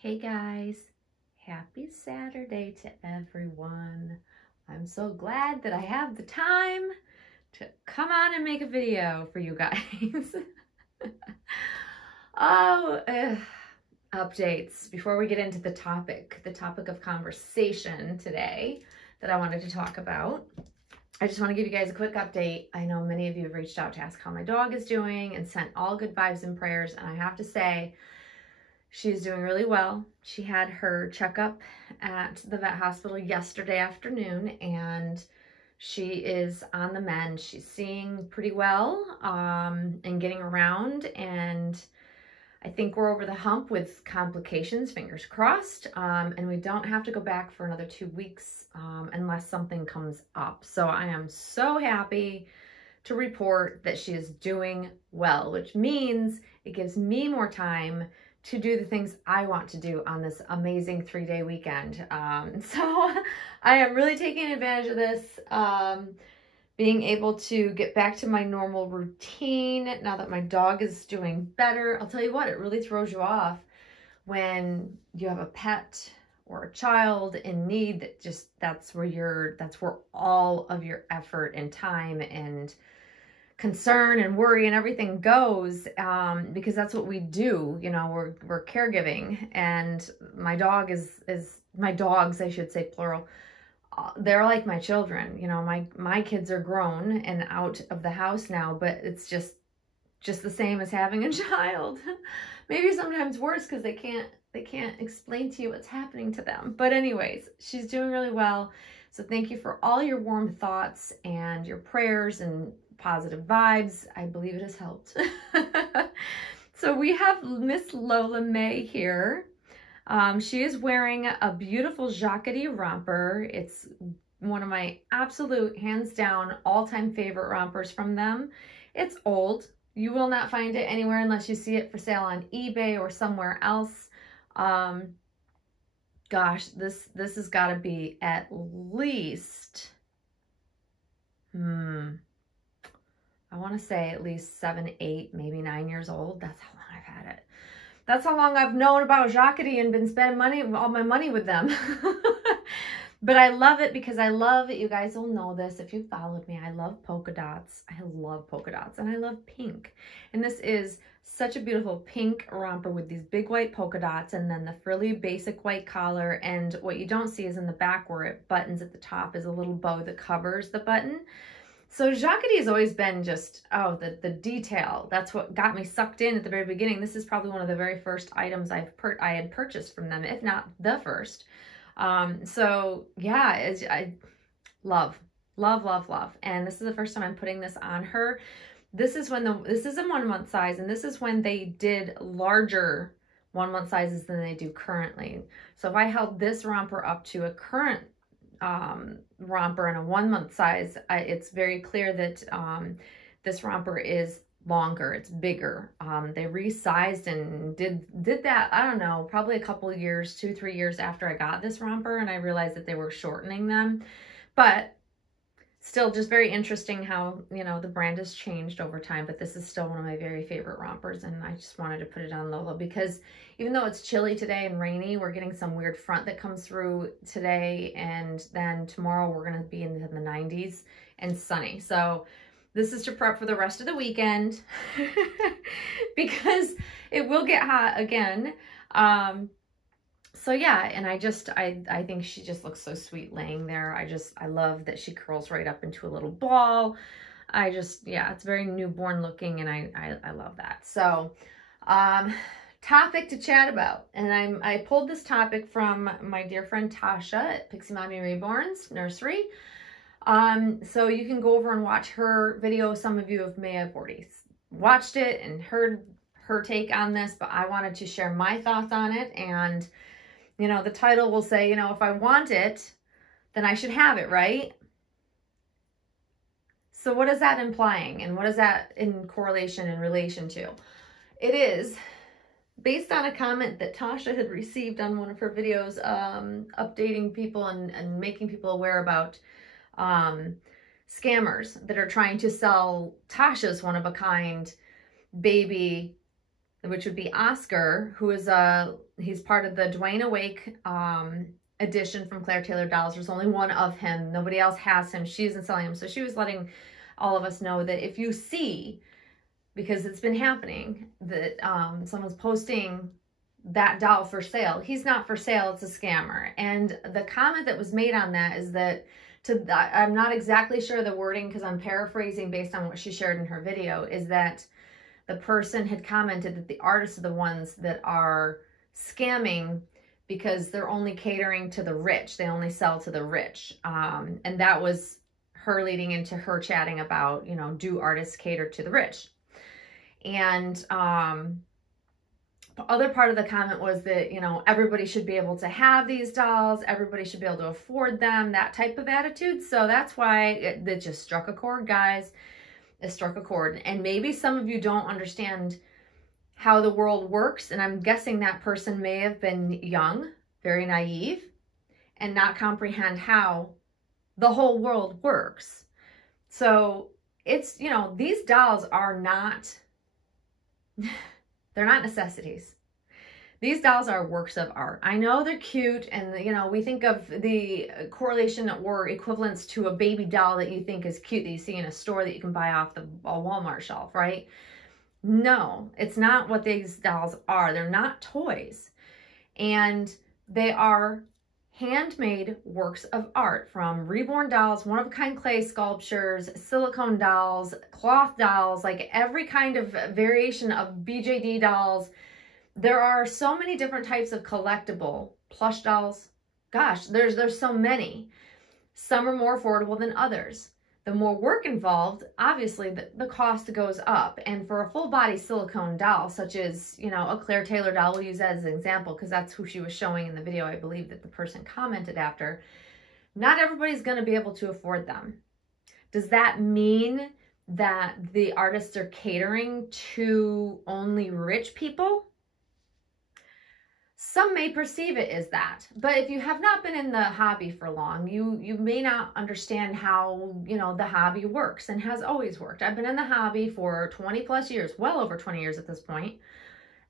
Hey guys, happy Saturday to everyone. I'm so glad that I have the time to come on and make a video for you guys. oh, updates before we get into the topic of conversation today that I wanted to talk about. I just want to give you guys a quick update. I know many of you have reached out to ask how my dog is doing and sent all good vibes and prayers, and I have to say, she's doing really well. She had her checkup at the vet hospital yesterday afternoon, and she is on the mend. She's seeing pretty well and getting around, and I think we're over the hump with complications, fingers crossed, and we don't have to go back for another 2 weeks unless something comes up. So I am so happy to report that she is doing well, which means it gives me more time to do the things I want to do on this amazing 3-day weekend. So I am really taking advantage of this, being able to get back to my normal routine now that my dog is doing better. I'll tell you what, it really throws you off when you have a pet or a child in need that that's where all of your effort and time and concern and worry and everything goes, because that's what we do. You know, we're caregiving, and my dogs, I should say, plural, they're like my children. You know, my kids are grown and out of the house now, but it's just the same as having a child. Maybe sometimes worse, because they can't explain to you what's happening to them. But anyways, she's doing really well. So thank you for all your warm thoughts and your prayers and positive vibes. I believe it has helped. So we have Miss Lola May here. She is wearing a beautiful Jacquerie romper. It's one of my absolute, hands down, all-time favorite rompers from them. It's old. You will not find it anywhere unless you see it for sale on eBay or somewhere else. Gosh, this has got to be at least, I want to say at least 7, 8, maybe 9 years old. That's how long I've had it. That's how long I've known about Jacquerie and been spending all my money with them. But I love it because I love it. You guys will know this if you followed me. I love polka dots. I love polka dots, and I love pink. And this is such a beautiful pink romper with these big white polka dots, and then the frilly basic white collar. And what you don't see is in the back where it buttons at the top is a little bow that covers the button. So Jacquerie has always been just, the detail. That's what got me sucked in at the very beginning. This is probably one of the very first items I had purchased from them, if not the first. So yeah, I love. And this is the first time I'm putting this on her. This is this is a 1-month size, and this is when they did larger 1-month sizes than they do currently. So if I held this romper up to a current romper in a 1-month size, it's very clear that this romper is longer, it's bigger. They resized and did that, I don't know, probably a couple of years, 2-3 years after I got this romper, and I realized that they were shortening them. But still, just very interesting how, you know, the brand has changed over time. But this is still one of my very favorite rompers, and I just wanted to put it on Lola because even though it's chilly today and rainy, we're getting some weird front that comes through today, and then tomorrow we're going to be in the 90s and sunny. So this is to prep for the rest of the weekend because it will get hot again. So yeah, and I think she just looks so sweet laying there. I love that she curls right up into a little ball. Yeah, it's very newborn looking, and I love that. So, topic to chat about. And I pulled this topic from my dear friend Tasha at Pixie Mommy Reborn's nursery. So you can go over and watch her video. Some of you may have already watched it and heard her take on this, but I wanted to share my thoughts on it. And, you know, the title will say, you know, if I want it, then I should have it, right? So what is that implying? And what is that in correlation in relation to? It is based on a comment that Tasha had received on one of her videos, updating people and making people aware about scammers that are trying to sell Tasha's one-of-a-kind baby which would be Oscar, who is he's part of the Dwayne Awake edition from Claire Taylor Dolls. There's only one of him. Nobody else has him. She isn't selling him. So she was letting all of us know that if you see, because it's been happening, that someone's posting that doll for sale, he's not for sale, it's a scammer. And the comment that was made on that is that, I'm not exactly sure the wording because I'm paraphrasing based on what she shared in her video, is that the person had commented that the artists are the ones that are scamming because they're only catering to the rich. They only sell to the rich. And that was her leading into her chatting about, you know, do artists cater to the rich? And the other part of the comment was that, you know, everybody should be able to have these dolls. Everybody should be able to afford them, that type of attitude. So that's why it just struck a chord, guys. It struck a chord. And maybe some of you don't understand how the world works. And I'm guessing that person may have been young, very naive, and not comprehend how the whole world works. So it's, you know, these dolls are not, they're not necessities. These dolls are works of art. I know they're cute, and, you know, we think of the correlation or equivalence to a baby doll that you think is cute that you see in a store that you can buy off a Walmart shelf, right? No, it's not what these dolls are. They're not toys. And they are handmade works of art, from reborn dolls, one-of-a-kind clay sculptures, silicone dolls, cloth dolls, like every kind of variation of BJD dolls. There are so many different types of collectible plush dolls. Gosh, there's so many. Some are more affordable than others. The more work involved, obviously, the cost goes up. And for a full-body silicone doll, such as, you know, a Claire Taylor doll, we'll use that as an example because that's who she was showing in the video, I believe, that the person commented after. Not everybody's going to be able to afford them. Does that mean that the artists are catering to only rich people? Some may perceive it as that, but if you have not been in the hobby for long, you may not understand how, you know, the hobby works and has always worked. I've been in the hobby for 20 plus years, well over 20 years at this point,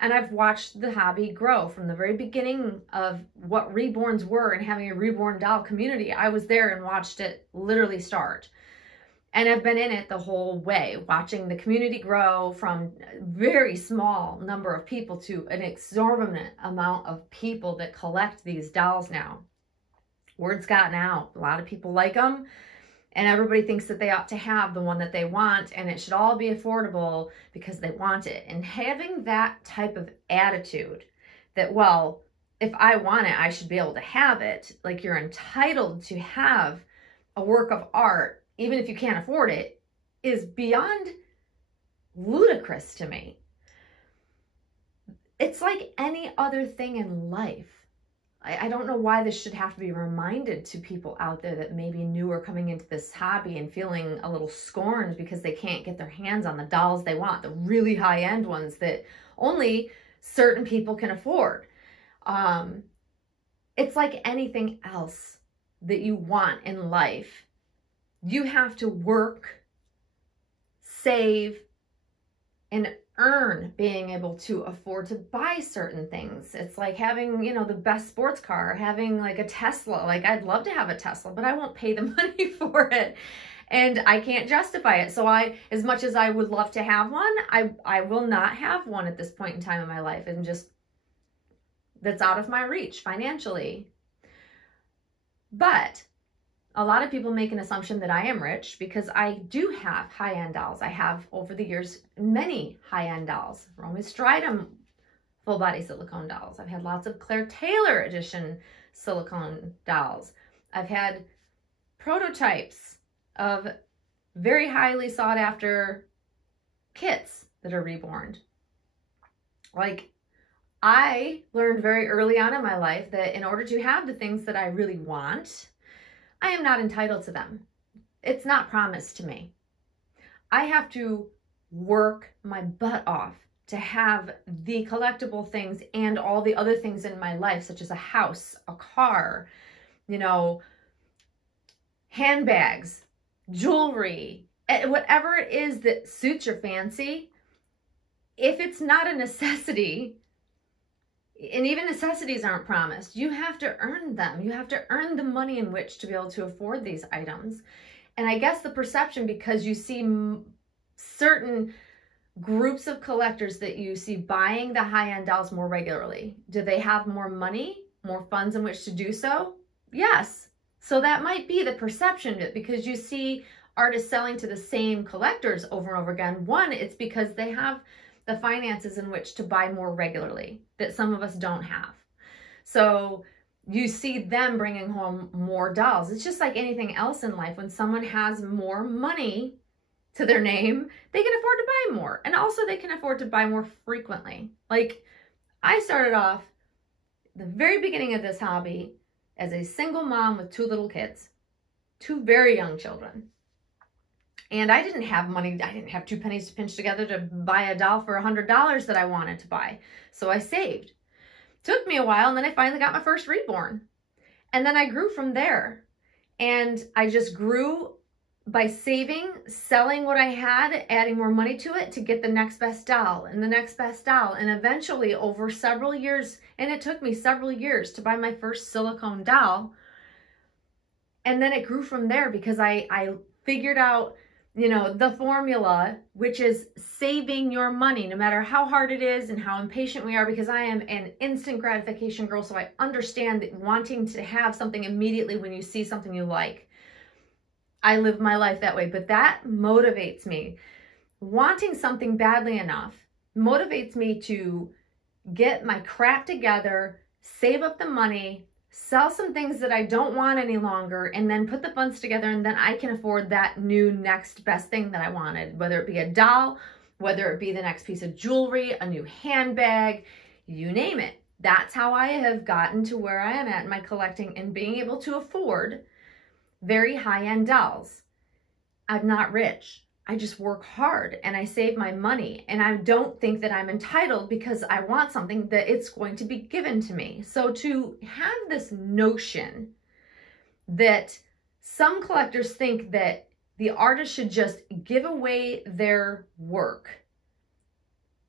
and I've watched the hobby grow from the very beginning of what reborns were and having a reborn doll community. I was there and watched it literally start. And I've been in it the whole way, watching the community grow from a very small number of people to an exorbitant amount of people that collect these dolls now. Word's gotten out. A lot of people like them, and everybody thinks that they ought to have the one that they want, and it should all be affordable because they want it. And having that type of attitude that, well, if I want it, I should be able to have it, like you're entitled to have a work of art even if you can't afford it, is beyond ludicrous to me. It's like any other thing in life. I don't know why this should have to be reminded to people out there that maybe new or coming into this hobby and feeling a little scorned because they can't get their hands on the dolls they want, the really high-end ones that only certain people can afford. It's like anything else that you want in life. You have to work, save, and earn being able to afford to buy certain things. It's like having, you know, the best sports car, having like a Tesla. Like, I'd love to have a Tesla, but I won't pay the money for it. And I can't justify it. So as much as I would love to have one, I will not have one at this point in time in my life. And just, that's out of my reach financially. But a lot of people make an assumption that I am rich because I do have high-end dolls. I have, over the years, many high-end dolls. Romy Stridham full-body silicone dolls. I've had lots of Claire Taylor edition silicone dolls. I've had prototypes of very highly sought-after kits that are reborn. Like, I learned very early on in my life that in order to have the things that I really want, I am not entitled to them. It's not promised to me. I have to work my butt off to have the collectible things and all the other things in my life, such as a house, a car, you know, handbags, jewelry, whatever it is that suits your fancy. if it's not a necessity, and even necessities aren't promised, you have to earn them. You have to earn the money in which to be able to afford these items. And I guess the perception, because you see certain groups of collectors that you see buying the high-end dolls more regularly, do they have more money, more funds in which to do so? Yes. So that might be the perception of it, because you see artists selling to the same collectors over and over again. One, it's because they have the finances in which to buy more regularly that some of us don't have. So you see them bringing home more dolls. It's just like anything else in life. When someone has more money to their name, they can afford to buy more. And also they can afford to buy more frequently. Like, I started off the very beginning of this hobby as a single mom with 2 little kids, 2 very young children. And I didn't have money. I didn't have 2 pennies to pinch together to buy a doll for $100 that I wanted to buy. So I saved. Took me a while, and then I finally got my first reborn. And then I grew from there. And I just grew by saving, selling what I had, adding more money to it to get the next best doll and the next best doll. And eventually, over several years, and it took me several years to buy my first silicone doll. And then it grew from there, because I figured out, you know, the formula, which is saving your money, no matter how hard it is and how impatient we are, because I am an instant gratification girl. So I understand that wanting to have something immediately when you see something you like. I live my life that way, but that motivates me. Wanting something badly enough motivates me to get my crap together, save up the money, sell some things that I don't want any longer, and then put the funds together, and then I can afford that new next best thing that I wanted, whether it be a doll, whether it be the next piece of jewelry, a new handbag, you name it. That's how I have gotten to where I am at in my collecting and being able to afford very high-end dolls. I'm not rich. I just work hard and I save my money, and I don't think that I'm entitled because I want something that it's going to be given to me. So to have this notion that some collectors think that the artist should just give away their work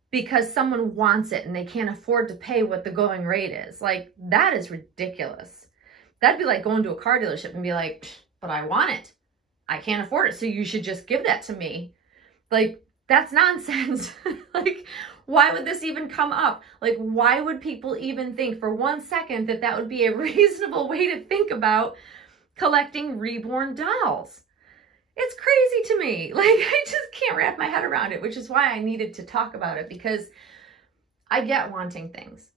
because someone wants it and they can't afford to pay what the going rate is, like, that is ridiculous. That'd be like going to a car dealership and be like, but I want it. I can't afford it, so you should just give that to me. Like, that's nonsense. Like, why would this even come up? Like, why would people even think for 1 second that that would be a reasonable way to think about collecting reborn dolls? It's crazy to me. Like, I just can't wrap my head around it, which is why I needed to talk about it, because I get wanting things.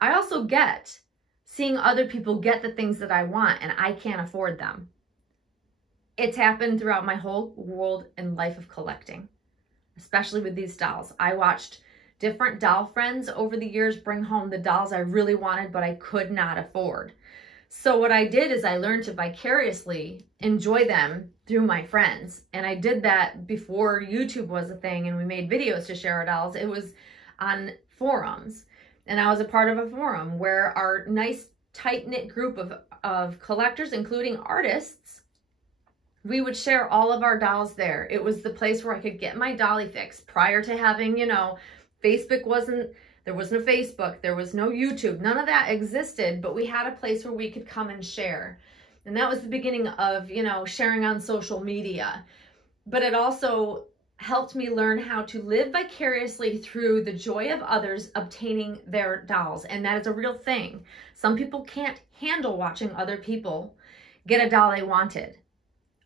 I also get seeing other people get the things that I want and I can't afford them. It's happened throughout my whole world and life of collecting, especially with these dolls. I watched different doll friends over the years bring home the dolls I really wanted, but I could not afford. So what I did is I learned to vicariously enjoy them through my friends. And I did that before YouTube was a thing and we made videos to share our dolls. It was on forums. And I was a part of a forum where our nice tight-knit group of collectors, including artists, we would share all of our dolls there. It was the place where I could get my dolly fix prior to having, you know, Facebook there wasn't a Facebook, there was no YouTube, none of that existed, but we had a place where we could come and share. And that was the beginning of, you know, sharing on social media. But it also helped me learn how to live vicariously through the joy of others obtaining their dolls. And that is a real thing. Some people can't handle watching other people get a doll they wanted.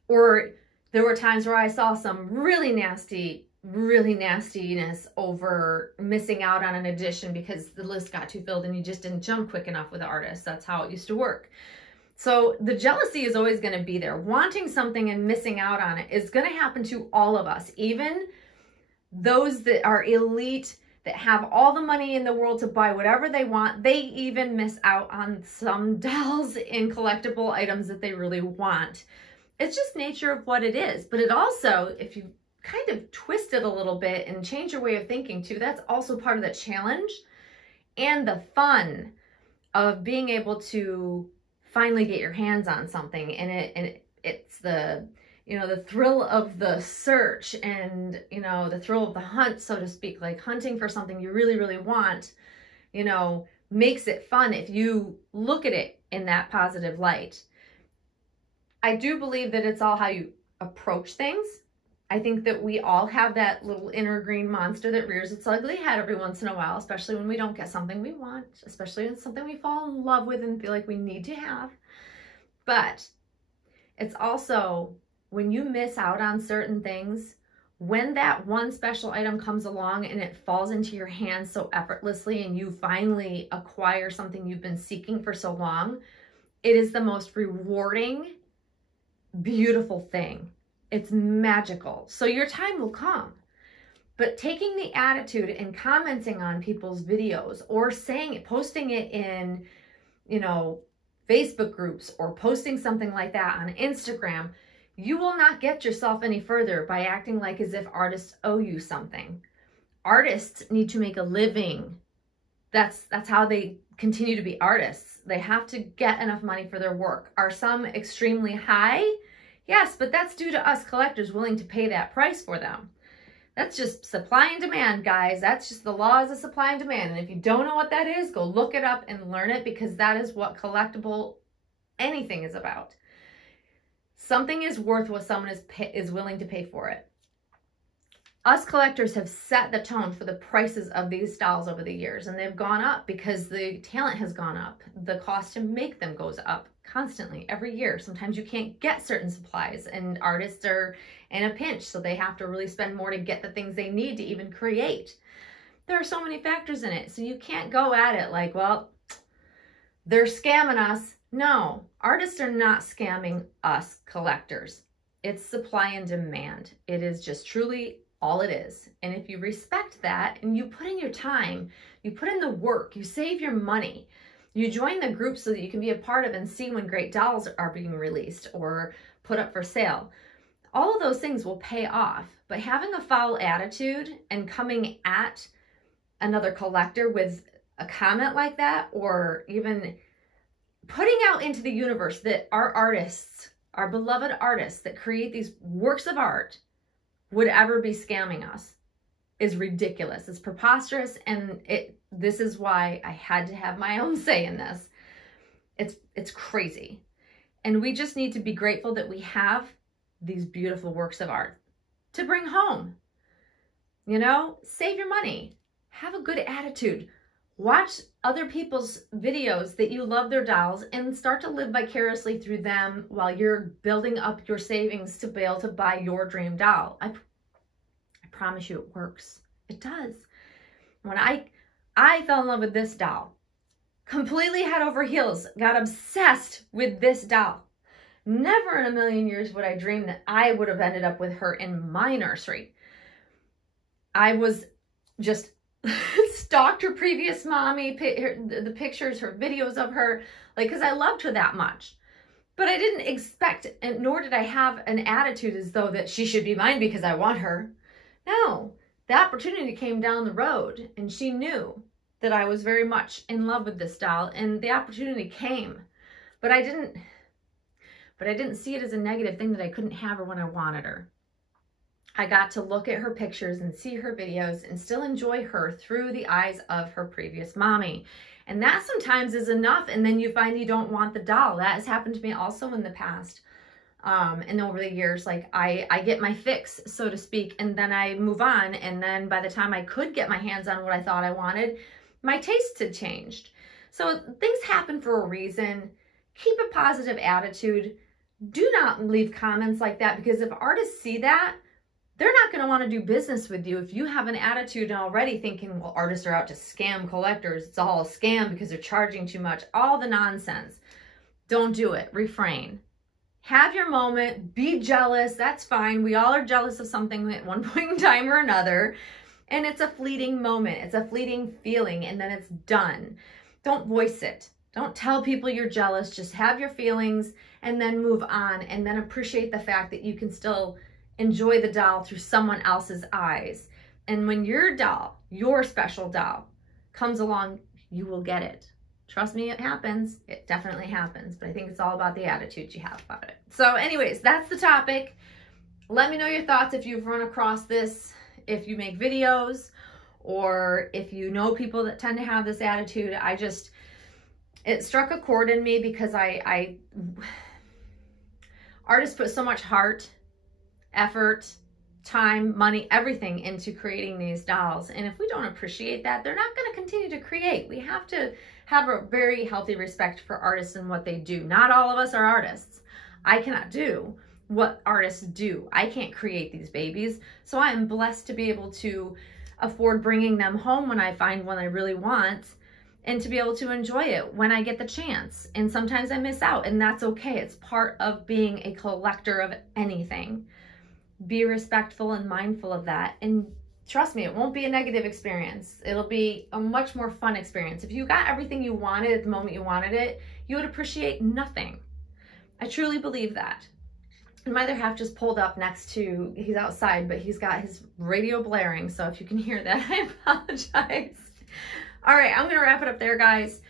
Or there were times where I saw some really nastiness over missing out on an edition because the list got too filled and you just didn't jump quick enough with the artist. That's how it used to work. So the jealousy is always going to be there. Wanting something and missing out on it is going to happen to all of us. Even those that are elite, that have all the money in the world to buy whatever they want, they even miss out on some dolls and collectible items that they really want. It's just nature of what it is. But it also, if you kind of twist it a little bit and change your way of thinking too, that's also part of the challenge and the fun of being able to finally get your hands on something. And it's the, you know, the thrill of the search and, you know, the thrill of the hunt, so to speak, like hunting for something you really, really want, you know, makes it fun if you look at it in that positive light. I do believe that it's all how you approach things. I think that we all have that little inner green monster that rears its ugly head every once in a while, especially when we don't get something we want, especially when it's something we fall in love with and feel like we need to have. But it's also when you miss out on certain things, when that one special item comes along and it falls into your hands so effortlessly and you finally acquire something you've been seeking for so long, it is the most rewarding, beautiful thing. It's magical. So your time will come. But taking the attitude and commenting on people's videos or saying it, posting it in, you know, Facebook groups or posting something like that on Instagram, you will not get yourself any further by acting like as if artists owe you something. Artists need to make a living. That's how they continue to be artists. They have to get enough money for their work. Are some extremely high? Yes, but that's due to us collectors willing to pay that price for them. That's just supply and demand, guys. That's just the laws of supply and demand. And if you don't know what that is, go look it up and learn it, because that is what collectible anything is about. Something is worth what someone is willing to pay for it. Us collectors have set the tone for the prices of these dolls over the years, and they've gone up because the talent has gone up. The cost to make them goes up constantly every year. Sometimes you can't get certain supplies and artists are in a pinch, so they have to really spend more to get the things they need to even create. There are so many factors in it, so you can't go at it like, well, they're scamming us. No, artists are not scamming us collectors. It's supply and demand. It is just truly all it is. And if you respect that and you put in your time, you put in the work, you save your money, you join the group so that you can be a part of and see when great dolls are being released or put up for sale. All of those things will pay off. But having a foul attitude and coming at another collector with a comment like that, or even putting out into the universe that our artists, our beloved artists that create these works of art, would ever be scamming us, is ridiculous. It's preposterous, and this is why I had to have my own say in this. It's crazy. And we just need to be grateful that we have these beautiful works of art to bring home. You know, save your money. Have a good attitude. Watch other people's videos that you love their dolls and start to live vicariously through them while you're building up your savings to be able to buy your dream doll. I promise you it works. It does. When I fell in love with this doll, completely head over heels, got obsessed with this doll. Never in a million years would I dream that I would have ended up with her in my nursery. I was just stalked her previous mommy, the pictures, her videos of her, like, because I loved her that much. But I didn't expect, and nor did I have an attitude as though that she should be mine because I want her. No, the opportunity came down the road, and she knew that I was very much in love with this doll, and the opportunity came. But I didn't see it as a negative thing that I couldn't have her when I wanted her. I got to look at her pictures and see her videos and still enjoy her through the eyes of her previous mommy. And that sometimes is enough, and then you find you don't want the doll. That has happened to me also in the past. And over the years, like I get my fix, so to speak, and then I move on. And then by the time I could get my hands on what I thought I wanted, my tastes had changed. So things happen for a reason. Keep a positive attitude. Do not leave comments like that, because if artists see that, they're not going to want to do business with you. If you have an attitude already thinking, well, artists are out to scam collectors, it's all a scam because they're charging too much, all the nonsense. Don't do it. Refrain. Have your moment. Be jealous. That's fine. We all are jealous of something at one point in time or another. And it's a fleeting moment. It's a fleeting feeling, and then it's done. Don't voice it. Don't tell people you're jealous. Just have your feelings and then move on, and then appreciate the fact that you can still enjoy the doll through someone else's eyes. And when your doll, your special doll, comes along, you will get it. Trust me, it happens. It definitely happens. But I think it's all about the attitude you have about it. So anyways, that's the topic. Let me know your thoughts if you've run across this, if you make videos, or if you know people that tend to have this attitude. It struck a chord in me because artists put so much heart, effort, time, money, everything into creating these dolls. And if we don't appreciate that, they're not going to continue to create. We have to have a very healthy respect for artists and what they do. Not all of us are artists. I cannot do what artists do. I can't create these babies. So I am blessed to be able to afford bringing them home when I find one I really want, and to be able to enjoy it when I get the chance. And sometimes I miss out, and that's okay. It's part of being a collector of anything. Be respectful and mindful of that. And trust me, it won't be a negative experience. It'll be a much more fun experience. If you got everything you wanted at the moment you wanted it, you would appreciate nothing. I truly believe that. And my other half just pulled up next to, he's outside, but he's got his radio blaring. So if you can hear that, I apologize. All right, I'm going to wrap it up there, guys.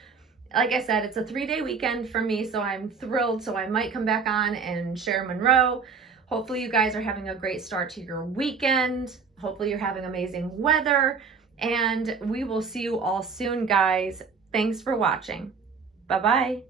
Like I said, it's a 3-day weekend for me, so I'm thrilled. So I might come back on and share Monroe. Hopefully you guys are having a great start to your weekend. Hopefully you're having amazing weather. And we will see you all soon, guys. Thanks for watching. Bye-bye.